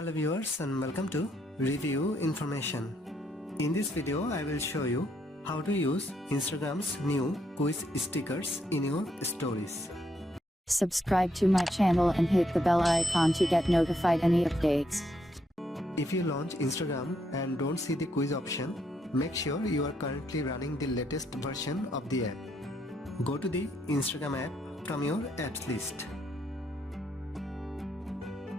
Hello viewers and welcome to Review Information. In this video I will show you how to use Instagram's new quiz stickers in your stories. Subscribe to my channel and hit the bell icon to get notified any updates. If you launch Instagram and don't see the quiz option, make sure you are currently running the latest version of the app. Go to the Instagram app from your apps list.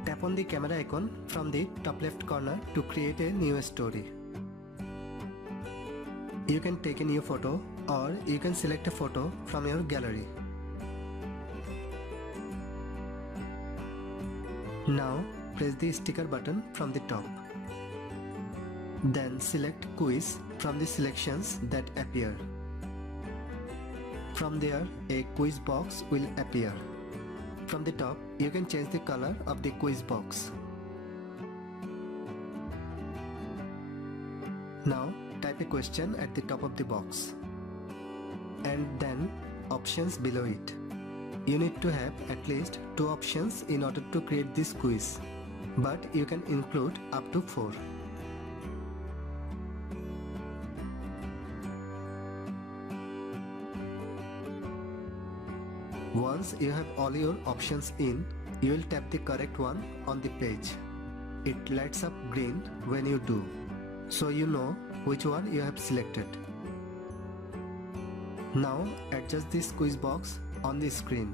Tap on the camera icon from the top left corner to create a new story. You can take a new photo or you can select a photo from your gallery. Now press the sticker button from the top. Then select quiz from the selections that appear. From there, a quiz box will appear. From the top, you can change the color of the quiz box. Now, type a question at the top of the box. And then, options below it. You need to have at least 2 options in order to create this quiz, but you can include up to 4. Once you have all your options in, you will tap the correct one on the page. It lights up green when you do, so you know which one you have selected. Now adjust this quiz box on the screen.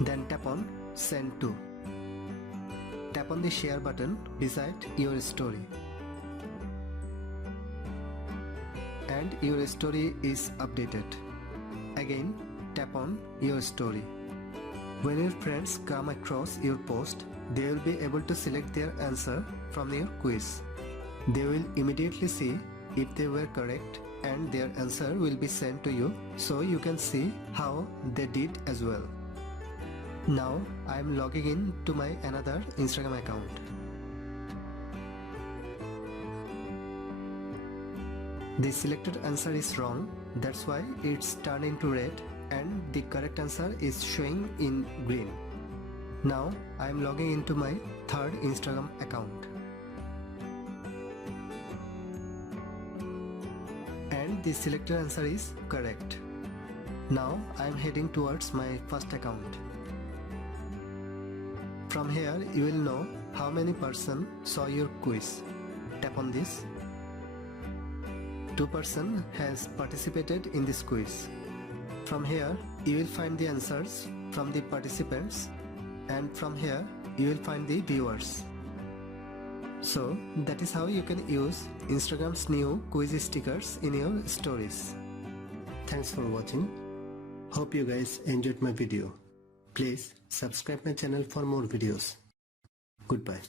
Then tap on Send to. Tap on the share button beside your story. And your story is updated. Again, tap on your story. When your friends come across your post, they will be able to select their answer from your quiz. They will immediately see if they were correct and their answer will be sent to you so you can see how they did as well. Now I am logging in to my another Instagram account. The selected answer is wrong, that's why it's turned into red and the correct answer is showing in green. Now I am logging into my third Instagram account. And the selected answer is correct. Now I am heading towards my first account. From here you will know how many person saw your quiz. Tap on this. 2 person has participated in this quiz. From here you will find the answers from the participants, and from here you will find the viewers. So that is how you can use Instagram's new quiz stickers in your stories. Thanks for watching. Hope you guys enjoyed my video. Please subscribe my channel for more videos. Goodbye.